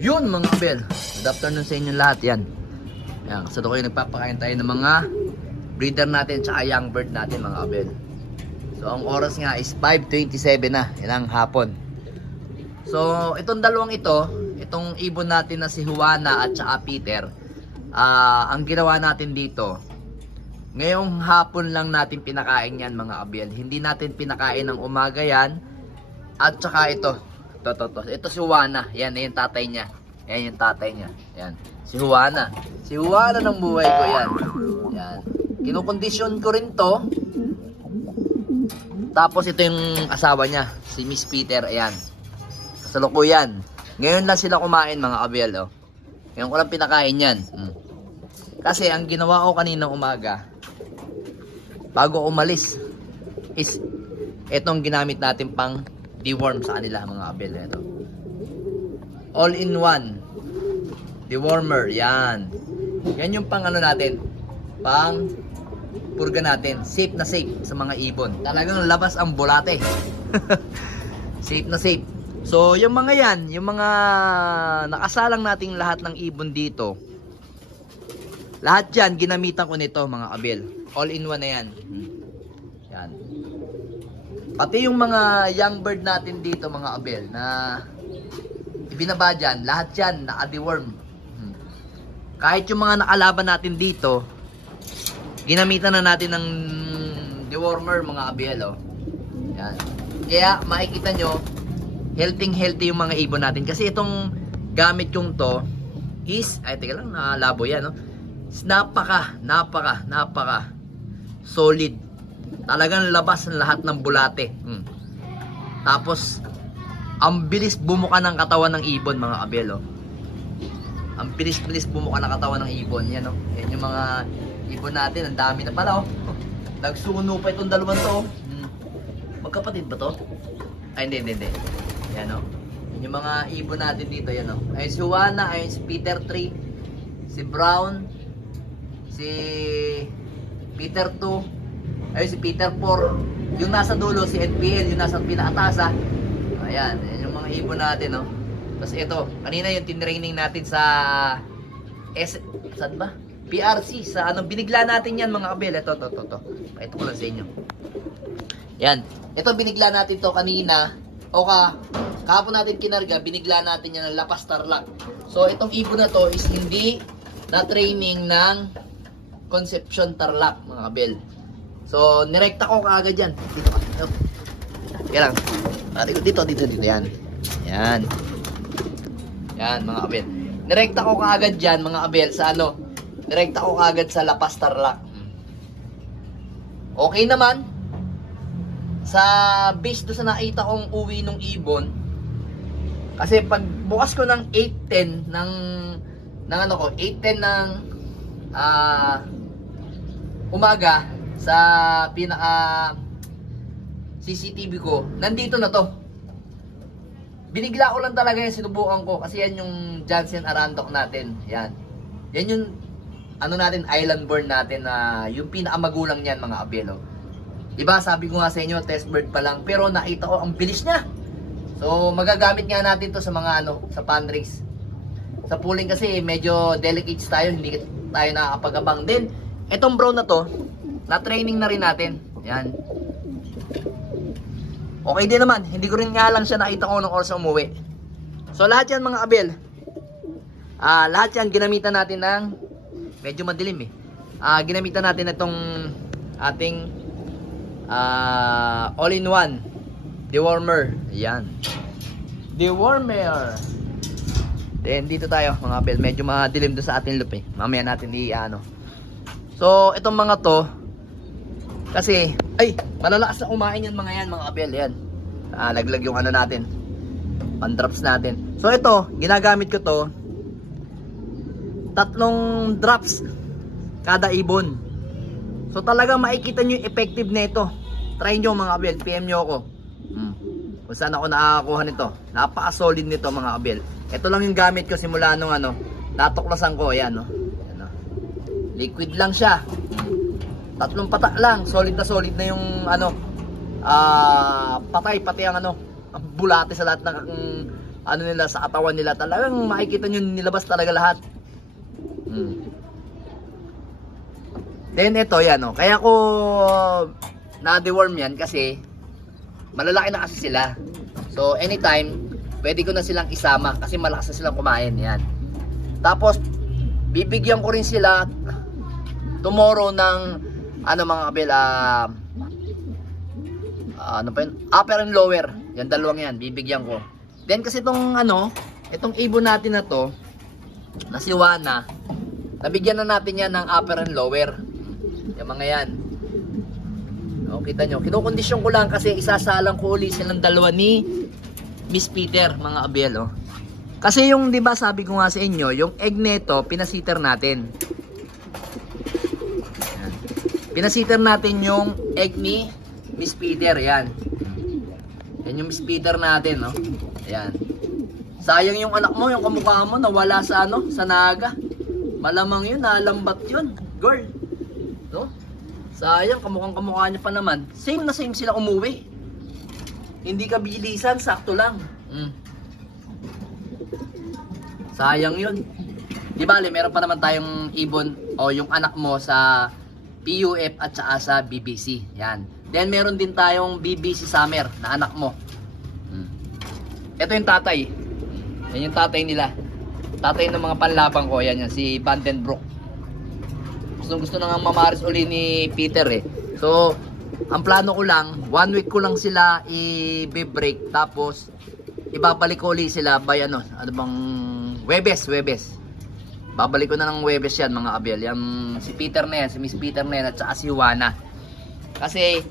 Yun mga abel, good afternoon sa inyo lahat yan. Yan, kasi doon nagpapakain tayo ng mga breeder natin tsaka young bird natin mga abel. So ang oras nga is 5:27 na, yan ang hapon. So itong dalawang ito, itong ibon natin na si Juana at tsaka Peter, ang ginawa natin dito, ngayong hapon lang natin pinakain yan mga abel. Hindi natin pinakain ng umaga yan. At tsaka ito si Juana, yan yung tatay niya. Yan yung tatay niya. Yan. Si Juana. Si Juana ng buhay ko yan. Yan. Kinukondisyon ko rin to. Tapos ito yung asawa niya, si Miss Peter. Ayan. Kasalukuyan. Ngayon lang sila kumain mga abel. Oh. Ngayon ko lang pinakain yan. Kasi ang ginawa ko kaninang umaga, bago umalis, is itong ginamit natin pang deworm sa kanila mga abel. Ito. All in one. Dewormer. Yan. Yan yung pang ano natin. Pang purga natin. Safe na safe sa mga ibon. Talagang labas ang bulate. Safe na safe. So yung mga yan, yung mga nakasalang nating lahat ng ibon dito, lahat yan ginamitan ko nito mga abel. All in one na yan. Yan. Pati yung mga young bird natin dito mga abel na ibinaba dyan, lahat yan naka-deworm. Kahit yung mga nakalaban natin dito, ginamitan na natin ng dewormer mga abel. Oh. Yan. Kaya makikita nyo, healthy yung mga ibon natin. Kasi itong gamit yung to is, ay teka lang, nalabo yan. No? Napaka solid. Talagang labas ang lahat ng bulate. Tapos ang bilis bumuka ng katawan ng ibon mga abel. Oh. Ang bilis bumuka ng katawan ng ibon. Yan, oh. Yan yung mga ibon natin. Ang dami na pala. Oh. Nagsuno pa itong dalawang to. Oh. Magkapatid ba to? Ay hindi. Yan, oh. Yan yung mga ibon natin dito. Yan, oh. Ayun si Juana, ayun si Peter 3, si Brown, si Peter 2, ayun si Peter 4, yung nasa dulo si NPL, yung nasa pinakatasa. Ayan, yan yung mga ibon natin, no. Tapos ito, kanina yung tinraining natin sa saan ba? PRC, sa ano, binigla natin yan mga kabel. Ito. Ito ko lang sa inyo. Yan, ito binigla natin to kanina. O kahapon natin kinarga, binigla natin yan ng Lapas Tarlac. So itong ibon na to is hindi na training ng Concepcion Tarlac mga kabel. So, nirekta ko kaagad yan. Dito ka. Yan lang. Dito. Yan. Yan, mga abel. Nirekta ko kaagad yan, mga abel, sa ano? Nirekta ko kaagad sa Lapas Tarlac. Okay naman. Sa base do sa nakita kong uwi ng ibon. Kasi pag bukas ko ng 8:10 ng ano ko, 8:10 ng umaga, sa pinaka CCTV ko, nandito na to. Binigla ko lang talaga yan, sinubukan ko. Kasi yan yung Jansen Arandok natin. Yan yung ano natin, island born natin na yung pinakamagulang niyan mga abelo. Diba sabi ko nga sa inyo, test bird pa lang. Pero nakita ko ang bilis niya. So magagamit nga natin to sa mga ano, sa panrace. Sa pooling kasi medyo delicate tayo, hindi tayo nakakapagabang. Then etong brown na to, na-training na rin natin. Yan. Okay din naman. Hindi ko rin nga lang siya nakita ko nung oras umuwi. So lahat yan mga abel. Lahat yan ginamitan natin ng medyo madilim eh. Ginamitan natin itong ating all-in-one dewormer. Yan. Dewormer. Then dito tayo mga abel. Medyo madilim doon sa ating loop eh. Mamaya natin i-ano. So itong mga to, kasi, malalakas na kumain yan mga abel, yan. Laglag yung ano natin, pan-drops natin. So ito, ginagamit ko to, 3 drops kada ibon. So talagang makikita nyo yung effective nito. Try nyo mga abel, PM nyo ako. Kung saan ako nakakakuha nito. Napaka-solid nito mga abel. Ito lang yung gamit ko simula nung ano, natuklasan ko, yan, no. Liquid lang siya. 3 patak lang, solid na yung ano, patay pati ang ano, ang bulate sa lahat ng ano nila, sa katawan nila. Talagang makikita nyo nilabas talaga lahat. Then ito yan, oh. Kaya ko na-deworm yan kasi malalaki na kasi sila. So anytime pwede ko na silang isama kasi malakas na silang kumain. Yan. Tapos bibigyan ko rin sila tomorrow ng ano mga kabel, ano pa yun? Upper and lower. Yan, dalawang yan bibigyan ko. Then kasi itong ano, itong ibon natin na to na si Wana, nabigyan na natin yan ng upper and lower. Yung mga yan. O, kita nyo, kinukondisyon ko lang kasi isasalang ko ulit silang dalawa ni Miss Peter, mga abel, oh. Kasi yung, di ba sabi ko nga sa inyo, yung egg neto, pinasiter natin. Yan. Pinasiter natin yung egg ni Miss Peter, yan. Yan yung Miss Peter natin, no? Ayan. Sayang yung anak mo, yung kamukha mo, nawala sa ano, sa naga. Malamang yun, nalambat yun, girl. No? Sayang, kamukhang-kamukha niya pa naman. Same na same sila umuwi. Hindi ka bilisan, sakto lang. Sayang yun. Di bale, meron pa naman tayong ibon o yung anak mo sa PUF at saka sa BBC. Yan. Then meron din tayong BBC Summer na anak mo. Ito yung tatay. Yan yung tatay nila. Tatay ng mga panlabang ko. Yan yan, si Vandenbroek. Gusto na nga mamaris uli ni Peter eh. So, ang plano ko lang, 1 week ko lang sila i-break. Tapos, ibabalik ko uli sila by ano bang Webes. Babalik ko na ng Webes yan mga abel. Yung si Peter na yan, si Miss Peter na yan at saka si Wana. Kasi,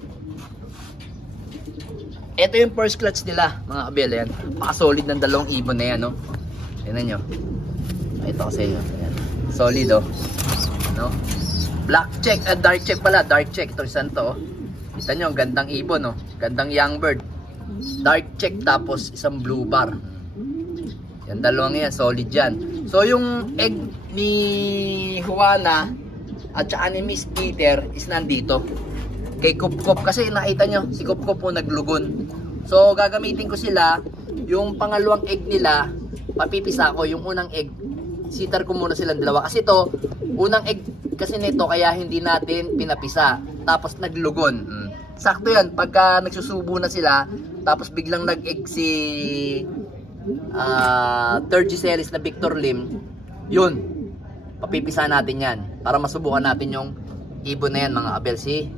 ito yung first clutch nila mga abel yan. Paka-solid ng dalawang ibon na yan, no? Tignan nyo. Ito kasi yun. Solid, oh. No? Black check at dark check pala. Dark check. Ito isang to. Kita nyo, gandang ibon. Oh. Gandang young bird. Dark check tapos isang blue bar. Yan dalawang yan. Solid yan. So yung egg ni Juana at saka ni Miss Peter is nandito. Kay Kupkup. Kasi nakita nyo, si Kupkup po naglugon. So gagamitin ko sila. Yung pangalawang egg nila, papipisa ko. Yung unang egg, sitar ko muna silang dalawa. Kasi to, unang egg kasi nito kaya hindi natin pinapisa. Tapos naglugon. Sakto yan. Pagka nagsusubo na sila, tapos biglang nag-egg si third G series na Victor Lim, yun. Papipisa natin yan. Para masubukan natin yung ibon na yan mga abel. Si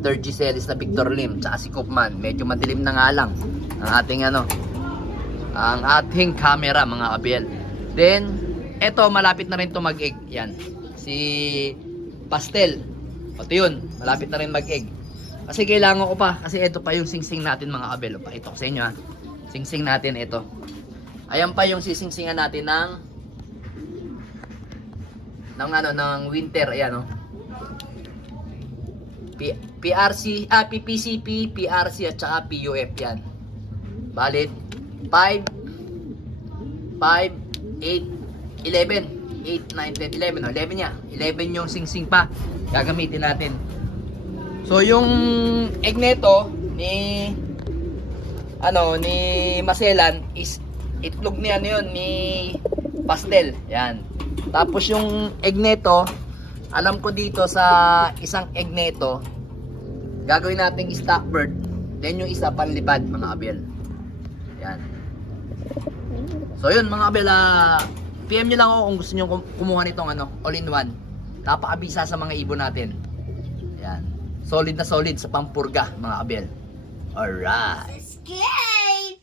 third G series na Victor Lim, tsaka si Koopman. Medyo madilim na nga lang ang ating ano, ang ating camera mga abel. Then, eto malapit na rin to mag-egg. Yan. Si Pastel. Ito yun. Malapit na rin mag-egg. Kasi kailangan ko pa. Kasi ito pa yung singsing natin mga kabelo. Ito sa inyo ha. Singsing natin ito. Ayan pa yung sisingsingan natin ng winter. Ayan o. PRC, PPCP, PRC at saka PUF yan. Balit 5, 8, 11. 8, 9, 10, 11. 11 niya. 11 yung singsing pa. Gagamitin natin. So, yung egg neto ni Maselan is itlog niya yun ni Pastel. Yan. Tapos yung egg neto, alam ko dito sa isang egg neto, gagawin natin stock bird. Then yung isa panlipad, mga abel. Yan. So, yun mga abel, PM nyo lang ako kung gusto nyo kumuha nitong all-in-one. Napakabisa sa mga ibon natin. Yan. Solid na solid sa pampurga mga abel. Alright. Escape!